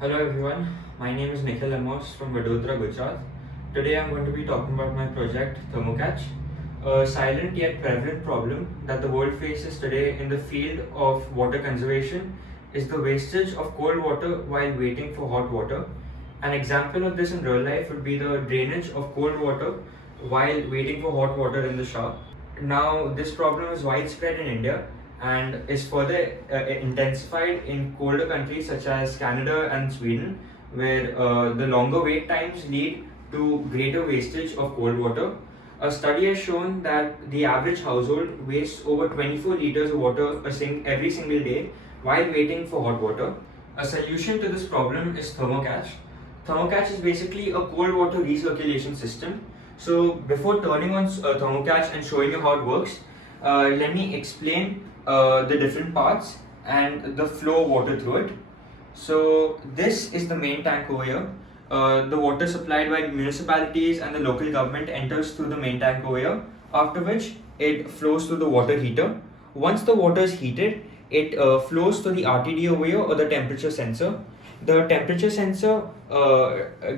Hello everyone, my name is Nikhil Amos from Vadodara, Gujarat. Today I'm going to be talking about my project ThermoCatch, a silent yet prevalent problem that the world faces today in the field of water conservation is the wastage of cold water while waiting for hot water. An example of this in real life would be the drainage of cold water while waiting for hot water in the shower. Now, this problem is widespread in India and is further intensified in colder countries such as Canada and Sweden, where the longer wait times lead to greater wastage of cold water. A study has shown that the average household wastes over 24 liters of water every single day while waiting for hot water. A solution to this problem is ThermoCatch. ThermoCatch is basically a cold water recirculation system. So before turning on ThermoCatch and showing you how it works, let me explain the different parts and the flow of water through it. So this is the main tank over here. The water supplied by municipalities and the local government enters through the main tank over here, after which it flows through the water heater. Once the water is heated, it flows to the RTD over here, or the temperature sensor. The temperature sensor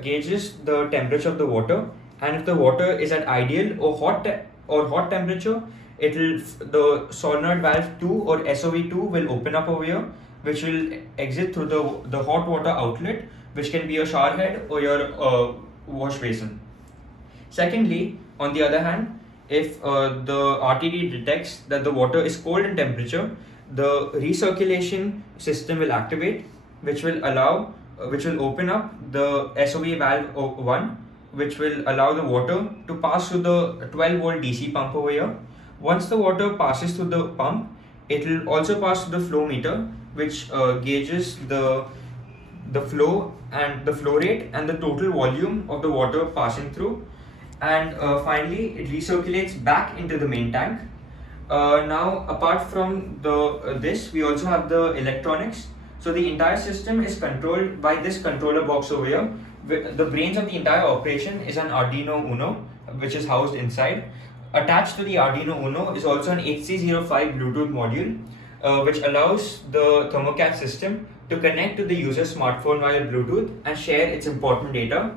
gauges the temperature of the water, and if the water is at ideal or hot temperature, the solenoid valve 2 or SOV2 will open up over here, which will exit through the hot water outlet, which can be your shower head or your wash basin. Secondly, on the other hand, if the RTD detects that the water is cold in temperature, the recirculation system will activate, which will open up the SOV valve 1, which will allow the water to pass through the 12-volt DC pump over here. Once the water passes through the pump, it will also pass through the flow meter, which gauges the flow and the flow rate and the total volume of the water passing through. And finally, it recirculates back into the main tank. Now, apart from this, we also have the electronics. So the entire system is controlled by this controller box over here. The brains of the entire operation is an Arduino Uno, which is housed inside. Attached to the Arduino Uno is also an HC05 Bluetooth module, which allows the ThermoCatch system to connect to the user's smartphone via Bluetooth and share its important data.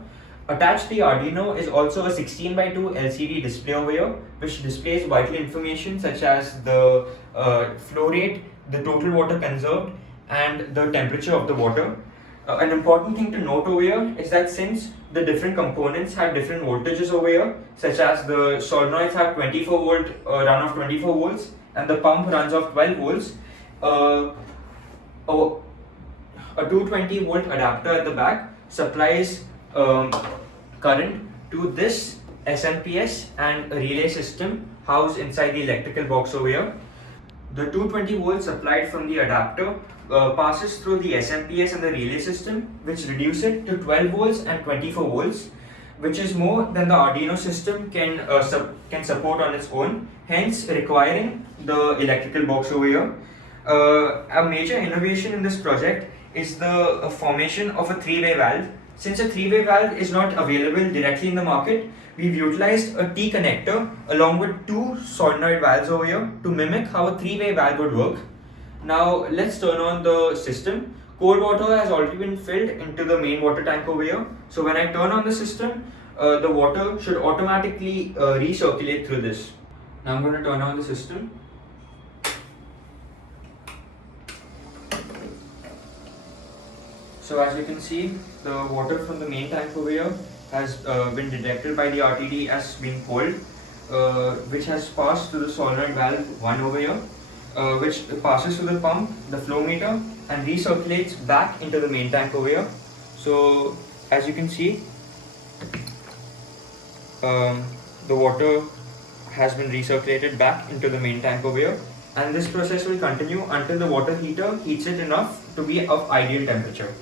Attached to the Arduino is also a 16:2 LCD display over here, which displays vital information such as the flow rate, the total water conserved, and the temperature of the water. An important thing to note over here is that since the different components have different voltages over here, such as the solenoids have 24 volt run of 24 volts and the pump runs off 12 volts, a 220 volt adapter at the back supplies current to this SMPS and relay system housed inside the electrical box over here. The 220 volts supplied from the adapter passes through the SMPS and the relay system, which reduce it to 12 volts and 24 volts, which is more than the Arduino system can support on its own, hence requiring the electrical box over here. A major innovation in this project is the formation of a three-way valve. Since a three-way valve is not available directly in the market, we've utilized a T connector along with two solenoid valves over here to mimic how a three-way valve would work. Now let's turn on the system. Cold water has already been filled into the main water tank over here. So when I turn on the system, the water should automatically recirculate through this. Now I'm going to turn on the system. So as you can see, the water from the main tank over here has been detected by the RTD as being cold, which has passed to the solenoid valve 1 over here, which passes through the pump, the flow meter, and recirculates back into the main tank over here. So as you can see, the water has been recirculated back into the main tank over here, and this process will continue until the water heater heats it enough to be of ideal temperature.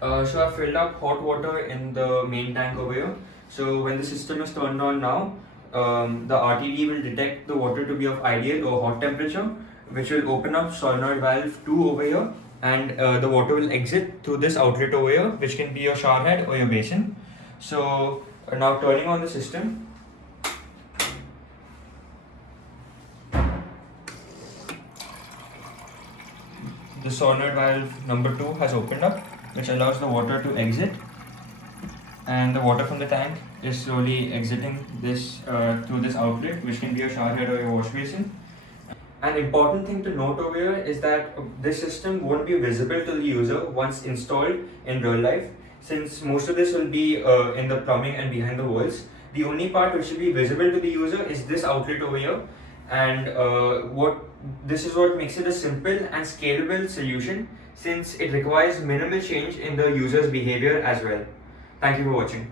So I filled up hot water in the main tank over here. So when the system is turned on now, the RTD will detect the water to be of ideal or hot temperature, which will open up solenoid valve 2 over here, and the water will exit through this outlet over here, which can be your shower head or your basin. So now turning on the system. The solenoid valve number 2 has opened up, which allows the water to exit, and the water from the tank is slowly exiting this through this outlet, which can be a shower head or a wash basin. An important thing to note over here is that this system won't be visible to the user once installed in real life, since most of this will be in the plumbing and behind the walls. The only part which will be visible to the user is this outlet over here, and this is what makes it a simple and scalable solution, since it requires minimal change in the user's behavior as well. Thank you for watching.